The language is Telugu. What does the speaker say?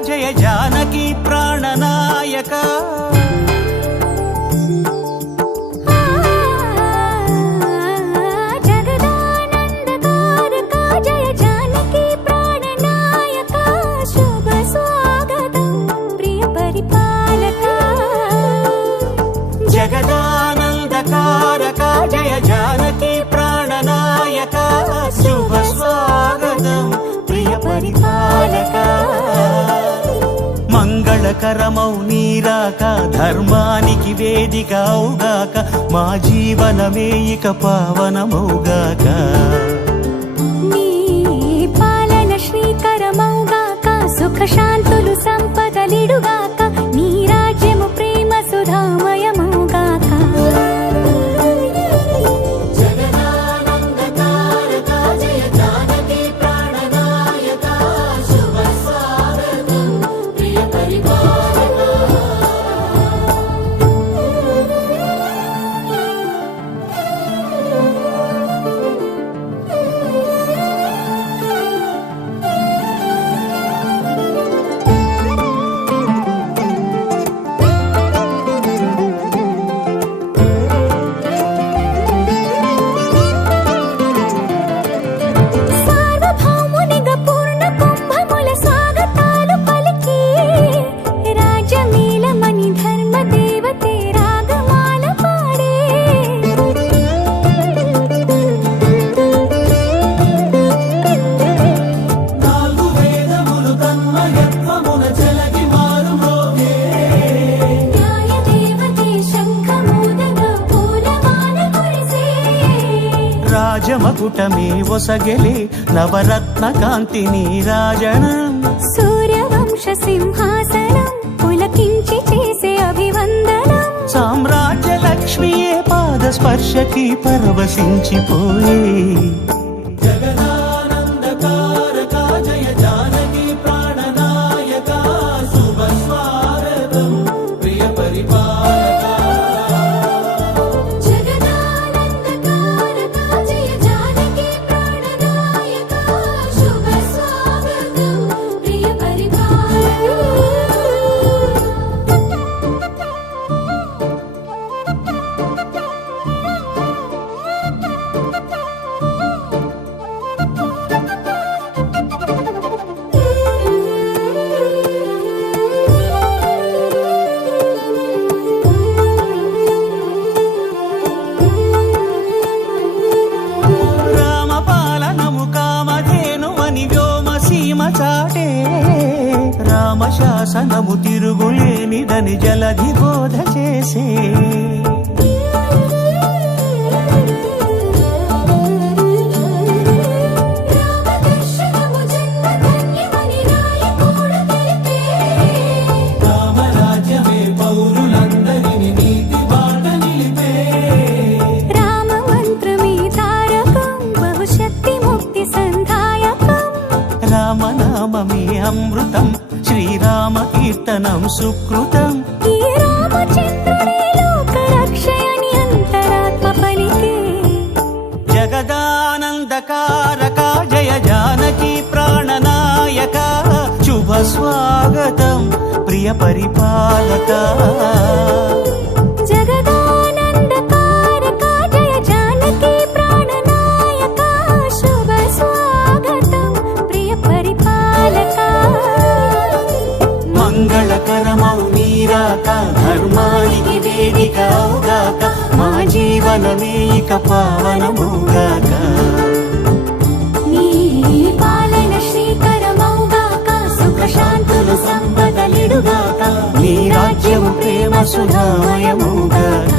जय जानकी प्राणनायक जगदानंदकारक जय जानकी प्राणनायक शुभ स्वागतं प्रिय परिपालक जगदानंदकारक जय जानकी प्राणनायक शुभ स्वागतं प्रिय परिपालक మంగళకరమౌ నీరాక ధర్మానికి వేదిక అవుగాక మా జీవనమే ఇక పావనమౌగాక నీ పాలన శ్రీకరమౌగాక సుఖ శాంతులు సంపదలిడుగాక నీ రాజ్యము ప్రేమ సుధామయమౌగాక జగదానందకారక జయ జానకి ప్రాణనాయక శుభ స్వాగతం ప్రియ పరిపాలక సార్వభౌమునిగా పూర్ణ కుంభముల స్వాగతాలు పలికి రాజమేళమణి ధర్మ దేవతే రాగమాల పాడే నాలుగు వేదములు తన్మయత్వమున చెలగి మారు మోగే న్యాయ దేవతే శంఖమూదగా పూలమాల కురిసే రాజమకుటమే ఒసగెలి నవరత్న కాంతి నీరాజనం సూర్యవంశ సింహాసనం పులకించి చేసే అభివందనం సామ్రాజ్య లక్ష్మియే పాద స్పర్శకి పరవశించిపోయే జగదానందకారక జయ జానకి ప్రాణనాయక శుభ స్వాగతం ప్రియ పరిపాలక జగదానందకారక జయ జానకి ప్రాణనాయక శుభ స్వాగతం ప్రియ రామపాలనము కామధేనువని వ్యోమసీమ చాటే రామశాసనము తిరుగులేనిదని జలధి బోధ చేసే రామదర్శనము జన్మధన్యమని నాయకుడు తెలిపే రామరాజ్యమే పౌరులందరిని నీతి బాట నిలిపే రామ మంత్రమే తారకం బహుశక్తి ముక్తి సంధాయకం రామనామమే అమృతం శ్రీరామ కీర్తనం సుకృతం ఈ రామచంద్రుడే లోక రక్షయని అంతరాత్మ పలికే జగదానందకారక జయ జానకి ప్రాణనాయక శుభ స్వాగతం ప్రియ పరిపాలక జగదానందకారక జయ జానకి ప్రాణనాయక శుభ స్వాగతం ప్రియ పరిపాలక మంగళకరమౌ నీరాక ధర్మానికి వేదిక అవుగాక మా జీవనమే ఇక పావనమౌగాక నీ పాలన శ్రీకరమౌగాక సుఖ శాంతులు సంపదలిడుగాక నీ రాజ్యము ప్రేమ సుధామయమౌగాక